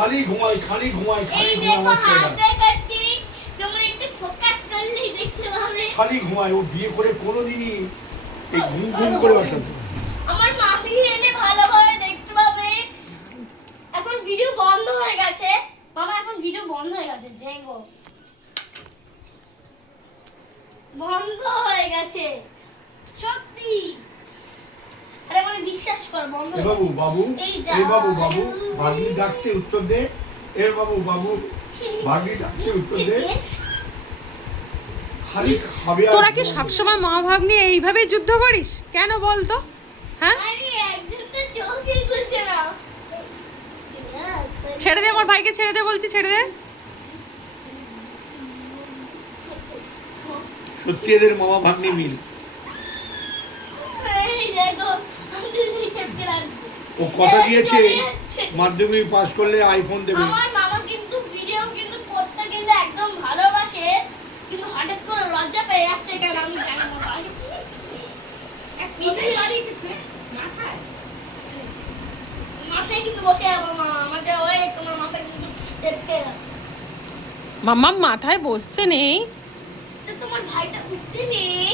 খালি ঘুমাই খালি ঘুমাই খালি এই ঘুমাই দেখো আমার ছেলেটা। হাত দেখাচ্ছি, তোমরা একটু ফোকাস করলেই দেখতে পাবে। খালি ঘুমায়, ও বিয়ে করে কোনোদিনই এই ঘুম ঘুম করে বসে না। আমার মামি এনে ভালোভাবে দেখতে পাবে। এখন ভিডিও বন্ধ হয়ে গেছে মামা, এখন ভিডিও বন্ধ হয়ে গেছে, জেগো বন্ধ হয়ে গেছে সত্যি। আরে মানে বিশ্বাস কর বন্ধ এ হয়ে বাবু গেছে। বাবু এই যা এ বাবু বাবু ভাগ্নি ডাকছে, উত্তর দে। এ বাবু বাবু ভাগ্নি ডাকছে, উত্তর দে। খালি খাবে আর তোরা কি ঘুমাবে। সবসময় মা ভাগ্নি এইভাবে যুদ্ধ করিস কেন বলতো? হ্যাঁ, আরে একজন তো চোখই খুলছে না। ছেড়ে দে আমার ভাইকে, ছেড়ে দে বলছি, ছেড়ে দে। সত্যি এদের মামা ভাগ্নি মিল। এই দেখো আমি চেপকে রাখবো। ও কথা দিয়েছে চলে যাচ্ছে। মাধ্যমিক পাস করলে আইফোন দেবে। আমার মামা কিন্তু ভিডিও কিন্তু করতে কিন্তু একদম ভালোবাসে, কিন্তু হঠাৎ করে লজ্জা পেয়ে যাচ্ছে কেন আমি জানি না ভাই। এক ভিডিও বানিয়েছিস না মাথায়, মাথায় কিন্তু বসে আমার মামা আমাকে, ওই তোমার মাথা কিন্তু টেপকে মাম্মা মাথায় বসতে নেই। তো তোমার ভাইটা উঠতে নেই।